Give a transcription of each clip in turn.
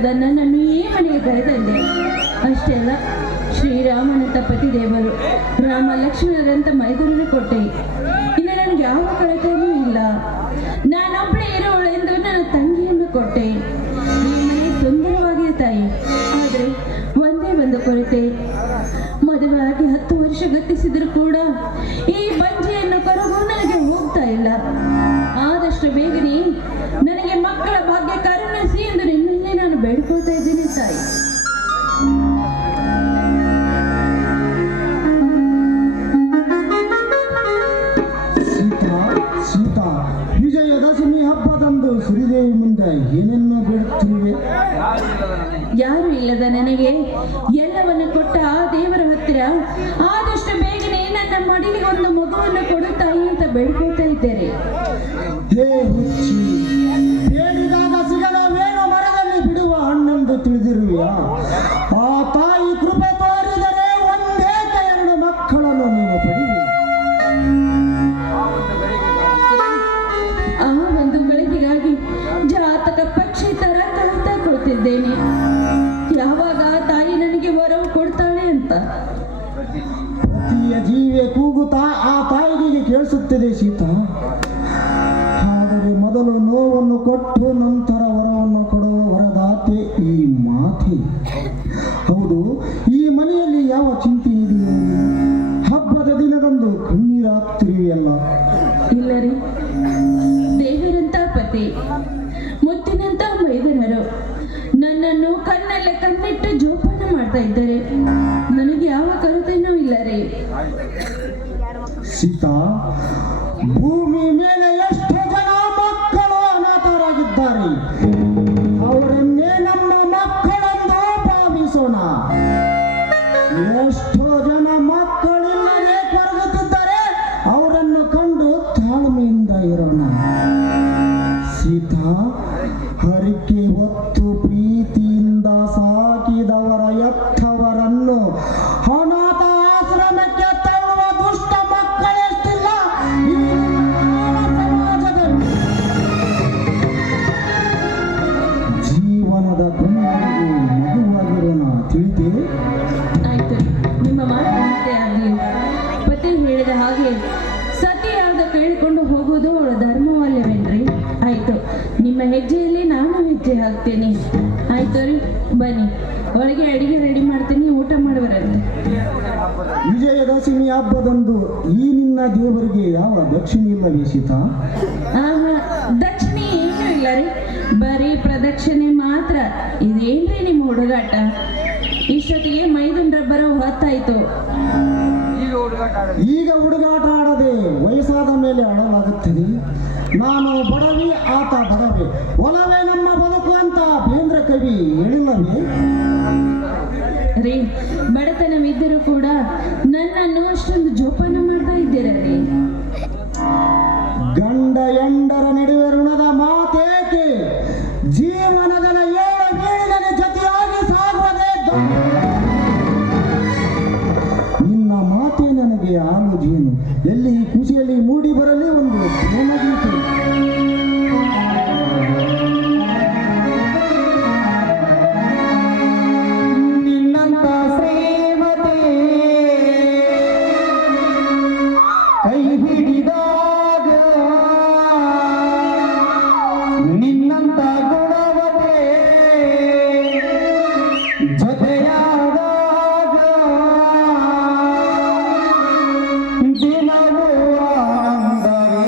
ಇಲ್ಲದ ನನ್ನನ್ನು ಈ ಮನೆಗೆ ಕರೆತಂದೆ. ಅಷ್ಟೇ ಅಲ್ಲ, ಶ್ರೀರಾಮನಂತ ಪತಿದೇವರು, ರಾಮ ಲಕ್ಷ್ಮಣರಂತ ಮೈದುನನ್ನು ಕೊಟ್ಟೆ. ಇನ್ನು ನನಗೆ ಯಾವ ಕೊರತೆಯೂ ಇಲ್ಲ. ನಾನೊಬ್ಬಳೇ ಇರೋಳು ಎಂದು ನನ್ನ ತಂಗಿಯನ್ನು ಕೊಟ್ಟೆ. ಈ ಮನೆ ಸುಂದರವಾಗಿದೆ ತಾಯಿ. ಆದರೆ ಒಂದೇ ಒಂದು ಕೊರತೆ, ಮದುವೆ ಆಗಿ 10 ವರ್ಷ ಗತಿಸಿದ್ರು ಕೂಡ ಈ ಬಂಜೆಯನ್ನು ಕೊರಗು ನನಗೆ ಹೋಗ್ತಾ ಇಲ್ಲ. ಆದಷ್ಟು ಬೇಗನೆ ನನಗೆ ಮಕ್ಕಳ ಭಾಗ್ಯ ಕರುಣಿಸಿ ಎಂದು ನಿನ್ನನ್ನೇ ನಾನು ಬೇಡ್ಕೊಳ್ತಾ ಇದ್ದೀನಿ ತಾಯಿ. ಸೀತಾ, ವಿಜಯದಶಮಿ ಹಬ್ಬದಂದು ಶ್ರೀದೇವಿ ಮುಂದೆ ಏನನ್ನ ಬೇಡುತ್ತಿರುವೆ? ಯಾರು ಇಲ್ಲದ ನನಗೆ ಎಲ್ಲವನ್ನು ಕೊಟ್ಟ ಆ ದೇವರ ಹತ್ತಿರ ಆದಷ್ಟು ಬೇಗನೆ ನನ್ನ ಮಡಿಲಿಗೆ ಒಂದು ಮಗುವನ್ನು ಕೊಡು ತಾಯಿ ಅಂತ ಬೇಡ್ಕೊಳ್ತಾ ಇದ್ದೇನೆ. ಹೇ ಹುಚ್ಚಿ, ಬೇಡಿದಾಗ ಸಿಗದವೇನು ಮರದಲ್ಲಿ ಬಿಡುವ ಹಣ್ಣೆಂದು ತಿಳಿದಿರುವೆಯಾ? ಆ ತಾಯಿ ಕೃಪೆ ತೋರಿದರೆ ಒಂದೇ 2 ಮಕ್ಕಳನ್ನು ನೀನು ಪಡೆಯುವೆ. ಆ ಒಂದು ಗಳಿಗೆಗಾಗಿ ಜಾತಕ ಪಕ್ಷಿ ತರ ಕಾಯ್ತಾ ಕೊಡ್ತಿದ್ದೇನೆ. ಯಾವಾಗ ಆ ತಾಯಿ ನನಗೆ ವರವು ಕೊಡ್ತಾಳೆ ಅಂತ. ಪ್ರತಿಯ ಜೀವೆ ಕೂಗುತ್ತಾ ಆ ತಾಯಿಗೆ ಕೇಳಿಸುತ್ತದೆ ಸೀತಾ. ಆದರೆ ಮೊದಲು ನೋವನ್ನು ಕೊಟ್ಟು ನಂತರ ವರವನ್ನು ಕೊಡುವ ವರದಾತೆ ಈ ಮಾತೆ. ಹೌದು, ಈ ಮನೆಯಲ್ಲಿ ಯಾವ ಚಿಂತೆ ಇದೆಯೋ? ಹಬ್ಬದ ದಿನದಂದು ಕಣ್ಣೀರಾಗ್ತಿರುವೆಯಲ್ಲ? ಇಲ್ಲ ರೀ, ದೇವರಂತ ಪತಿ, ಮುತ್ತಿನಂತ ಮೈದನರು ನನ್ನನ್ನು ಕಣ್ಣಲ್ಲೇ ಕಣ್ಣಿಟ್ಟು ಜೋಪಾನ ಮಾಡ್ತಾ ಇದ್ದಾರೆ. ನನಗೆ ಯಾವ ಕೊರತೆನೂ ಇಲ್ಲ ರೀ. ಸೀತಾ, ಭೂಮಿ ಮೇಲೆ ಎಷ್ಟು ಜನ ಮಕ್ಕಳು ಅನಾಥರಾಗಿದ್ದಾರೆ. ಅವರನ್ನೇ ನಮ್ಮ ಮಕ್ಕಳೆಂದು ಭಾವಿಸೋಣ. ಎಷ್ಟೋ ಜನ ಮಕ್ಕಳಿಲ್ಲದೆ ಕೊರಗುತ್ತಿದ್ದರೆ ಅವರನ್ನು ಕಂಡು ತಾಳ್ಮೆಯಿಂದ ಇರೋಣ. ಸೀತಾ, ಹರಕೆ ಹೊತ್ತು ಪ್ರೀತಿಯಿಂದ ಸಾಕಿದವರ ಎತ್ತವರನ್ನು ಅನಾಥ ಆಶ್ರಮಕ್ಕೆ ತಳ್ಳುವ ದುಷ್ಟ ಮಕ್ಕಳೆಷ್ಟಿಲ್ಲ ಈ ಸಮಾಜದಲ್ಲಿ. ಜೀವನದ ಕೊನೆಗೂ ಮಗುವಾಗಿರೋಣ, ತಿಳಿತೇ? ಆಯ್ತು, ನಿಮ್ಮ ಮಾತಂತೆ ಆಗಲಿ. ಪತಿ ಹೇಳಿದ ಹಾಗೆ ಸತಿಯಾದ ಕೇಳಿಕೊಂಡು ಹೋಗುವುದು ಅವಳ ಧರ್ಮವಲ್ಲವೇನ್ರಿ? ಆಯ್ತು, ನಿಮ್ಮ ಹೆಜ್ಜೆಯಲ್ಲಿ ನಾನು ಹೆಜ್ಜೆ ಹಾಕ್ತೇನೆ. ಆಯ್ತು ರೀ, ಬನ್ನಿ, ಒಳಗೆ ಅಡಿಗೆ ರೆಡಿ ಮಾಡ್ತೀನಿ, ಊಟ ಮಾಡುವರಂತೆ. ವಿಜಯದಶಮಿ ಹಬ್ಬದಂದು ಈ ನಿನ್ನ ದೇವರಿಗೆ ಯಾವ ದಕ್ಷಿಣೆ ಇಲ್ಲವೇ ಸೀತಾ? ಆಹಾ, ದಕ್ಷಿಣೆ ಏನೂ ಇಲ್ಲ ರೀ, ಬರೀ ಪ್ರದಕ್ಷಿಣೆ ಮಾತ್ರ. ಇದೇನ್ರಿ ನಿಮ್ಮ ಹುಡುಗಾಟ? ಇಷ್ಟೊತ್ತಿಗೆ ಮೈದುನರ ಬರೋ ಹೊತ್ತಾಯ್ತು. ಈಗ ಹುಡುಗಾಟ ಆಡದೆ ವಯಸ್ಸಾದ ಮೇಲೆ ಆಡಲಾಗುತ್ತದೆ. ನಾನು ಬಡವಿ, ಆತ ಬಡವೆ, ಒಲವೇ ನಮ್ಮ ಬದುಕು ಅಂತ ಬೇಂದ್ರ ಕವಿ ಹೇಳಿಲ್ಲವೇ? ರೀ, ಬಡತನವಿದ್ದರೂ ಕೂಡ ನನ್ನನ್ನು ಅಷ್ಟೊಂದು ಜೋಪಾನ ಮಾಡ್ತಾ ಇದ್ದೀರಾ ರೀ. ಗಂಡ ಎಂಡರ ನಡುವೆ ಋಣದ ಮಾತೇಕೆ? ಜೀವನದ 7 ಬೀಳಿನಲ್ಲಿ ಜೊತೆಯಾಗಿ ಸಾಗುವುದೇ ನಿನ್ನ ಮಾತೆ ನನಗೆ ಹಾಲು ಜೇನು. ಎಲ್ಲಿ ಖುಷಿಯಲ್ಲಿ ಮೂಡಿ ಬರಲಿ ಒಂದು ಪ್ರೇಮಗೀತೆ. ನಿನ್ನಂತ ಶ್ರೀಮತಿ ಕೈ ಹಿಡಿದಾಗ, ನಿನ್ನಂತ ಗುಣವತೆ ಜೊತೆಯಾದಾಗ ದಿನವೂ ಆನಂದವೇ.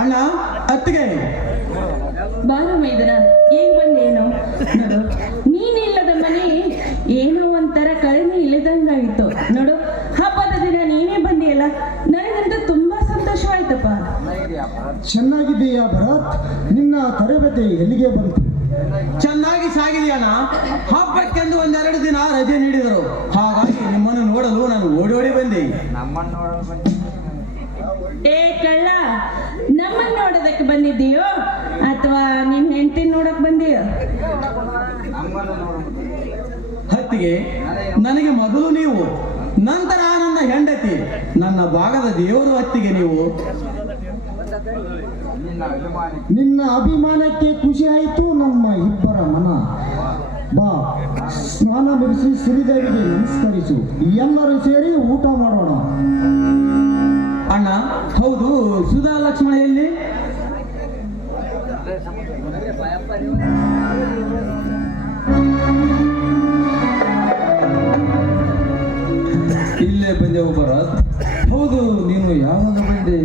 ಅಣ್ಣ ಅತ್ತಿಗೆ ಬಾರೋ ಮೈದನ, ಈಗ ಬಂದೇನು ನೋಡು. ನೀನಿಲ್ಲದ ಮನೆ ಏನೋ ಒಂಥರ ಕಡಿಮೆ ಇಲ್ಲದಂಗಾಗಿತ್ತು ನೋಡು. ಹಬ್ಬದ ದಿನ ನೀನೇ ಬಂದಿಯಲ್ಲ, ನನಗಂತೂ ತುಂಬಾ ಸಂತೋಷವಾಯ್ತಪ್ಪ. ಚೆನ್ನಾಗಿದ್ದೀಯಾ ಭರತ್? ನಿನ್ನ ತರಬೇತಿ ಎಲ್ಲಿಗೆ ಬಂತು? ಚೆನ್ನಾಗಿ ಸಾಗಿದೆಯಣ್ಣ. ಹಬ್ಬಕ್ಕೆಂದು ಒಂದೆರಡು ದಿನ ರಜೆ ನೀಡಿದರು, ಹಾಗಾಗಿ ನಿಮ್ಮನ್ನು ನೋಡಲು ನಾನು ಓಡಿ ಓಡಿ ಬಂದೆ. ಏ ಕಳ್ಳ, ನಮ್ಮನ್ನ ನೋಡೋದಕ್ಕೆ ಬಂದಿದ್ದೀಯೋ ಅಥವಾ ನಿನ್ ಹೆಂಡತಿ ನೋಡಕ್ ಬಂದೀಯೋ? ಹತ್ತಿಗೆ, ನನಗೆ ಮೊದಲು ನೀವು, ನಂತರ ನನ್ನ ಹೆಂಡತಿ, ನನ್ನ ಭಾಗದ ದೇವರು. ಹತ್ತಿಗೆ ನೀವು ನಿನ್ನ ಅಭಿಮಾನಕ್ಕೆ ಖುಷಿ ಆಯಿತು ನಮ್ಮ ಇಬ್ಬರ ಮನ. ಬಾ, ಸ್ನಾನ ಮುಗಿಸಿ ಶ್ರೀದೇವಿಗೆ ನಮಸ್ಕರಿಸು, ಎಲ್ಲರೂ ಸೇರಿ ಊಟ ಮಾಡೋಣ. ಅಣ್ಣ, ಹೌದು, ಸುಧಾ ಲಕ್ಷ್ಮಣ ಎಲ್ಲಿ? ಇಲ್ಲೇ ಬಂದೆವು ಭರತ್. ಹೌದು, ನೀನು ಯಾವಾಗ ಬಂದೆ?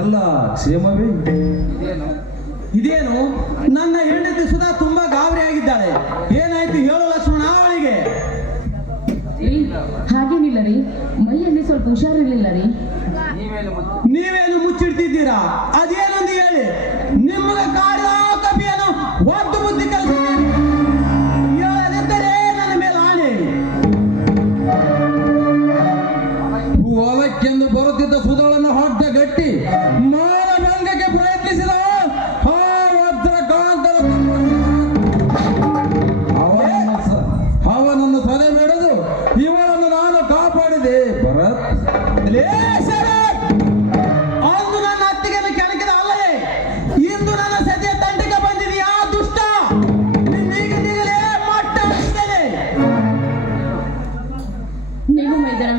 ಎಲ್ಲ ಕ್ಷೇಮವೇ? ಇದೇನು, ನನ್ನ ಹೆಂಡತಿ ಸುಧಾ ತುಂಬಾ ಗಾಬರಿ ಆಗಿದ್ದಾಳೆ. ಏನಾಯ್ತು ಹೇಳು ಲಕ್ಷ್ಮಣ ಅವಳಿಗೆ? ರೀ, ಹಾಗೇನಿಲ್ಲ ರೀ, ಮೈಯಲ್ಲಿ ಸ್ವಲ್ಪ ಹುಷಾರಿರ್ಲಿಲ್ಲ ರೀ. ನೀವೇನು ಮುಚ್ಚಿಡ್ತಿದ್ದೀರಾ? ಅದೇನೊಂದು ಹೇಳಿ. ನಿಮಗೆ ಕಾಡಿದ ಕಪಿಯನ್ನು ಒದ್ದು ಬುದ್ಧಿ ಕಲಿಸುತ್ತೇನೆ. ಹೇಳದಿದ್ದರೆ ನನ್ನ ಮೇಲೆ ಆಣೆ. ಹೊಲಕ್ಕೆಂದು ಬರುತ್ತಿದ್ದ ಸುಧಳನ್ನು ಹೊಡ್ಡ ಗಟ್ಟಿ ಮಾನಭಂಗಕ್ಕೆ ಪ್ರಯತ್ನಿಸಿದ ಆ ವಜ್ರಕಾಂತನ ಅವನನ್ನು ಸದೆ ಬೆಳೆದು ಇವಳನ್ನು ನಾನು ಕಾಪಾಡಿದೆ ಭರತ್. ಲೇ ಶರತ್! ಅಂದು ನನ್ನ ಅತ್ತಿಗೆಯನ್ನು ಕೆಣಕಿದ ಅಲ್ಲವೇ, ಇಂದು ನನ್ನ ಸತಿಯ ತಂಡಿಗೆ ಬಂದಿದೆಯಾ ದುಷ್ಟ? ನಿನ್ನೀಗಲೇ ಮಟ್ಟ ಹಾಕಿದ್ದೇನೆ. ನೀವು ಮೈದನ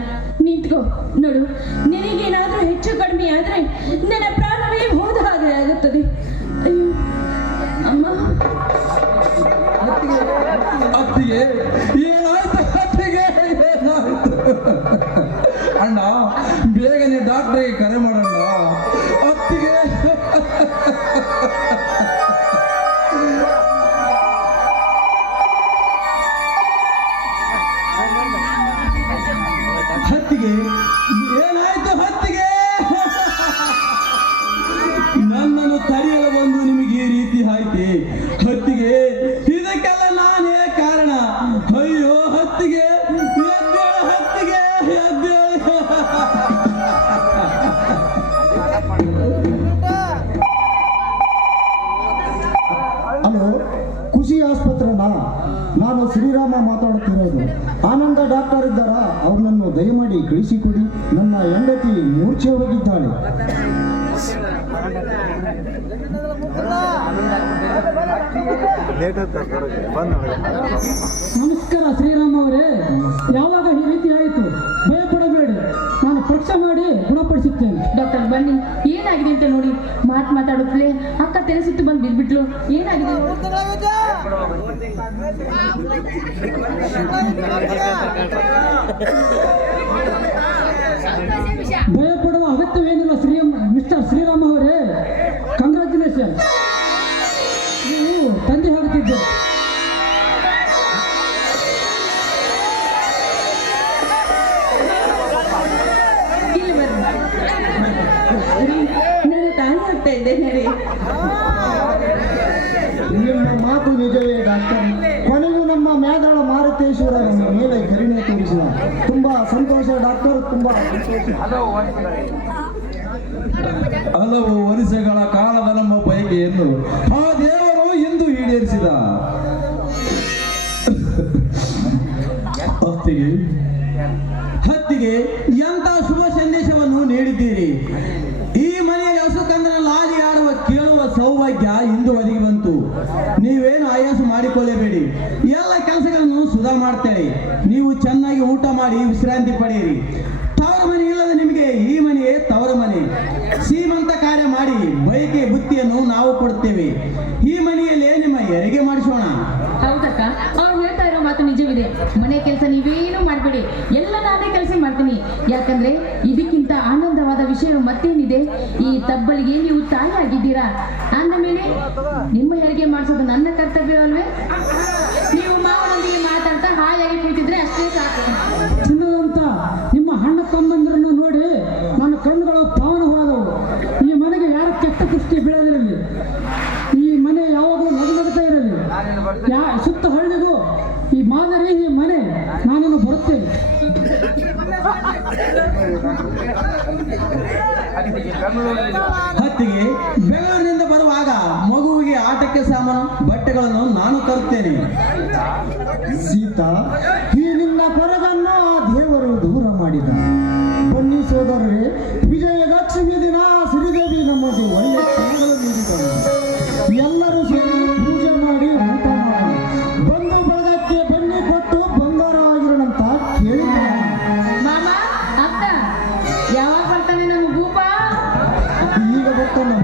ನಿಂತ್ಕೋ ನೋಡು. ನಿನಗೇನಾದ್ರೂ ಹೆಚ್ಚು ಕಡಿಮೆ ಆದ್ರೆ ನನ್ನ ಪ್ರಾಣವೇ ಹೋದ ಹಾಗೆ ಆಗುತ್ತದೆ. ಅಯ್ಯೋ ಅಮ್ಮ. ಅತ್ತಿಗೆ ಏನಾಯ್ತು? ಅತ್ತಿಗೆ ಏನಾಯ್ತು? ಅಣ್ಣ, ಬೇಗನೆ ಡಾಕ್ಟರ್ಗೆ ಕರೆ ಮಾಡೋಣ. ಅತ್ತಿಗೆ ಹತ್ತಿಗೆ ಏನಾಯ್ತು? ಹತ್ತಿಗೆ ನನ್ನನ್ನು ತಡೆಯಲು ಬಂದು ನಿಮಗೆ ಈ ರೀತಿ ಆಯ್ತೆ. ಹತ್ತಿಗೆ, ಇದಕ್ಕೆಲ್ಲ ನಾನೇ ಕಾರಣ. ಅಯ್ಯೋ ಹತ್ತಿಗೆ, ಎದ್ದೇಳು ಹತ್ತಿಗೆ, ಎದ್ದೇಳು. ಹಲೋ, ಖುಷಿ ಆಸ್ಪತ್ರೆನಾ? ನಾನು ಶ್ರೀರಾಮ ಮಾತಾಡುತ್ತಿರೋದು. ಆನಂದ ಡಾಕ್ಟರ್ ಇದ್ದಾರಾ? ಅವ್ರನ್ನನ್ನು ದಯಮಾಡಿ ಕಳಿಸಿಕೊಡಿ. ನನ್ನ ಹೆಂಡತಿ ಮೂರ್ಛೆ ಹೋಗಿದ್ದಾಳೆ. ನಮಸ್ಕಾರ ಶ್ರೀರಾಮ್ ಅವರೇ, ಯಾವಾಗ ಈ ರೀತಿ ಆಯಿತು? ಭಯಪಡಬೇಡಿ, ನಾನು ಪರೀಕ್ಷೆ ಮಾಡಿ ಗುಣಪಡಿಸುತ್ತೇನೆ. ಡಾಕ್ಟರ್ ಬನ್ನಿ, ಏನಾಗಿದೆ ಅಂತ ನೋಡಿ. ಮಾತಾಡುತ್ತಲೇ ಅಕ್ಕ ತಲೆ ಸುತ್ತು ಬಂದು ಬಿದ್ಬಿಟ್ಲು. ಏನಾಗಿದೆ? ಭಯಪಡುವ ಅಗತ್ಯವೇನಿಲ್ಲ ಮಿಸ್ಟರ್ ಶ್ರೀರಾಮ್ ಅವರೇ. ಕಂಗ್ರ್ಯಾಚುಲೇಷನ್, ನೀವು ತಂದೆ ಆಗುತ್ತಿದ್ದೀರಿ. ಇಲ್ಲಿ ಬರ್ರಿ. ನಾನು ತಾನೇ ಹೋಗ್ತಾ ಇದ್ದೇನೆ ರೀ. ನಿಮ್ಮ ಮಾತು ನಿಜವೇ ಡಾಕ್ಟರ್. ಕೊನೆಗೂ ನಮ್ಮ ಮೇದಾಳ ಮಾರುತೇಶ್ವರ ನಮ್ಮ ಮೇಲೆ ಕರುಣೆ ತೋರಿಸಿದ. ತುಂಬಾ ಸಂತೋಷ ಡಾಕ್ಟರ್, ತುಂಬಾ ಸಂತೋಷ. ಹಲವು ವರ್ಷಗಳ ಕಾಲದ ನಮ್ಮ ಬಯಕೆಯನ್ನು ಆ ದೇವರು ಇಂದು ಈಡೇರಿಸಿದ. ಹತ್ತಿಗೆ, ಹತ್ತಿಗೆ, ಎಂತ ಶುಭ ಸಂದೇಶವನ್ನು ನೀಡಿದ್ದೀರಿ. ಈ ಮನೆಯಲ್ಲಿ ಹಸುಕಂದನ ಲಾಲಿ ಆಡುವ ಕೇಳುವ ಸೌಭಾಗ್ಯ ಇಂದು ಒದಗಿ ಬಂತು. ನೀವೇನು ಆಯಾಸ ಮಾಡಿಕೊಳ್ಳಬೇಡಿ, ಎಲ್ಲ ಕೆಲಸಗಳನ್ನು ಸುಧಾ ಮಾಡ್ತೇನೆ. ನೀವು ಚೆನ್ನಾಗಿ ಊಟ ಮಾಡಿ ವಿಶ್ರಾಂತಿ ಪಡೆಯಿರಿ. ತವರ ಮನೆ ಇಲ್ಲದ ನಿಮಗೆ ಈ ಮನೆಯೇ ತವರ ಮನೆ. ಶ್ರೀಮಂತ ಕಾರ್ಯ ಮಾಡಿ ಬಯಕೆ ಬುತ್ತಿಯನ್ನು ನಾವು ಕೊಡ್ತೇವೆ. ಈ ಮನೆಯಲ್ಲೇ ನಿಮ್ಮ ಹೆರಿಗೆ ಮಾಡಿಸೋಣ. ಹೌದಕ್ಕ, ಕೆಲಸ ನೀವೇನು ಮಾಡಬೇಡಿ, ಎಲ್ಲ ನಾನೇ ಕೆಲಸ ಮಾಡ್ತೀನಿ. ಯಾಕಂದ್ರೆ ಇದಕ್ಕಿಂತ ಆನಂದವಾದ ವಿಷಯ ಮತ್ತೇನಿದೆ? ಈ ತಬ್ಬಲಿಗೆ ನೀವು ತಾಯಿ ಆಗಿದ್ದೀರಾ ಅಂದ ಮೇಲೆ ನಿಮ್ಮ ಹೆರಿಗೆ ಮಾಡಿಸೋದು ನನ್ನ ಕರ್ತವ್ಯವಲ್ವೇ? ನೀವು ಮಾವನೊಂದಿಗೆ ಮಾತಾಡ್ತಾ ಹಾಯಾಗಿ ಕುಳಿತಿದ್ರೆ ಅಷ್ಟೇ ಸಾಕು. ಚಿನ್ನದಂತ ನಿಮ್ಮ ಹಣ್ಣ ತಮ್ಮಂದಿರನ್ನು ನೋಡಿ ನನ್ನ ಕಣ್ಣುಗಳು ಪಾವನವಾದವು. ಈ ಮನೆಗೆ ಯಾರ ಕೆಟ್ಟ ದೃಷ್ಟಿ ಬೀಳದಿರಲಿ. ಈ ಮನೆ ಯಾವಾಗಲೂ ನಗುತ್ತಾ ಇರಲಿ. ಸುತ್ತ ಹಳ್ಳಿಗೂ ಈ ಮಾದರಿ ಈ ಮನೆ ನಾನೇನು ಬರುತ್ತೇನೆ. ಹತ್ತಿಗೆ ಬೆಂಗಳೂರಿನಿಂದ ಬರುವಾಗ ಮಗುವಿಗೆ ಆಟಕ್ಕೆ ಸಾಮಾನು ಬಟ್ಟೆಗಳನ್ನು ನಾನು ತರುತ್ತೇನೆ. ಸೀತಾ, ಈ ನಿನ್ನ ಕೊರಗನ್ನು ಆ ದೇವರು ದೂರ ಮಾಡಿದ. ಬನ್ನಿ ಸೋದರರೇ, ವಿಜಯದಶಮಿ ದಿನ ಶ್ರೀದೇವಿ ನಮಗೆ ಒಳ್ಳೆ ಕ್ಷಣಗಳು ನೀಡಿದರು. ಎಲ್ಲರೂ ಸೇರಿ ಪೂಜೆ ಮಾಡಿ ಊಟ ಮಾಡೋಣ. ಬಂಧು ಬಳಗಕ್ಕೆ ಬನ್ನಿ ಕೊಟ್ಟು ಬಂಗಾರ ಆಗಿರೋಣಂತ ಕೇಳಿದ್ದಾರೆ. ಮಾಮ, ಅಕ್ಕ, ಯಾವಾಗ ಬರ್ತಾನೆ ನಮ್ಮ ಭೂಪ? ಈಗ ಬರ್ತಾನೆ.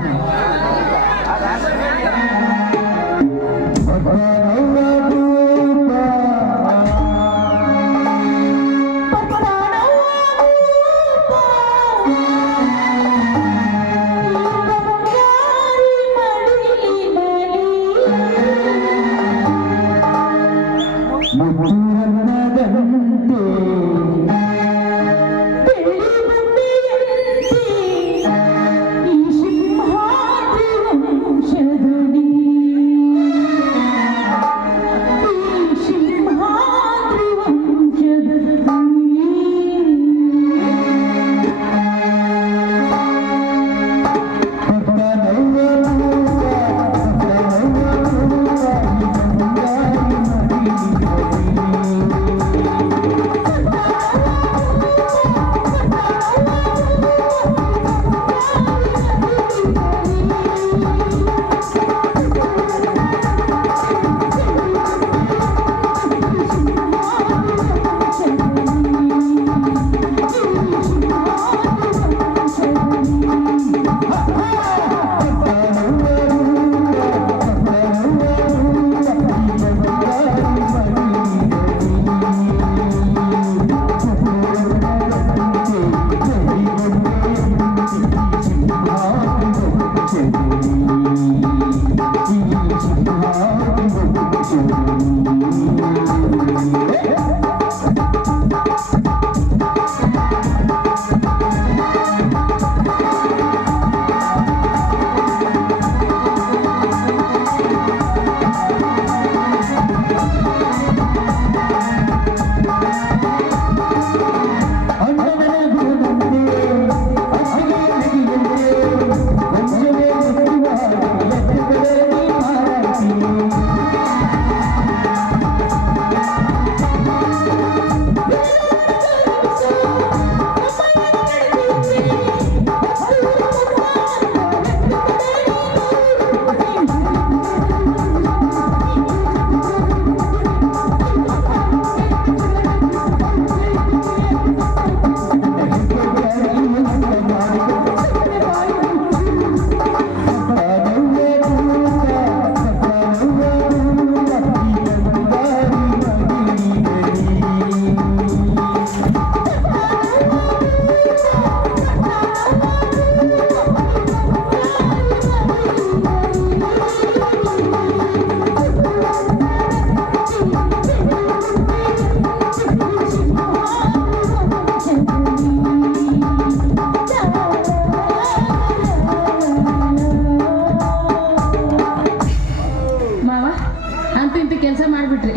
ಮಾವ, ಅಂತೂ ಇಂತೂ ಕೆಲಸ ಮಾಡ್ಬಿಟ್ರಿ.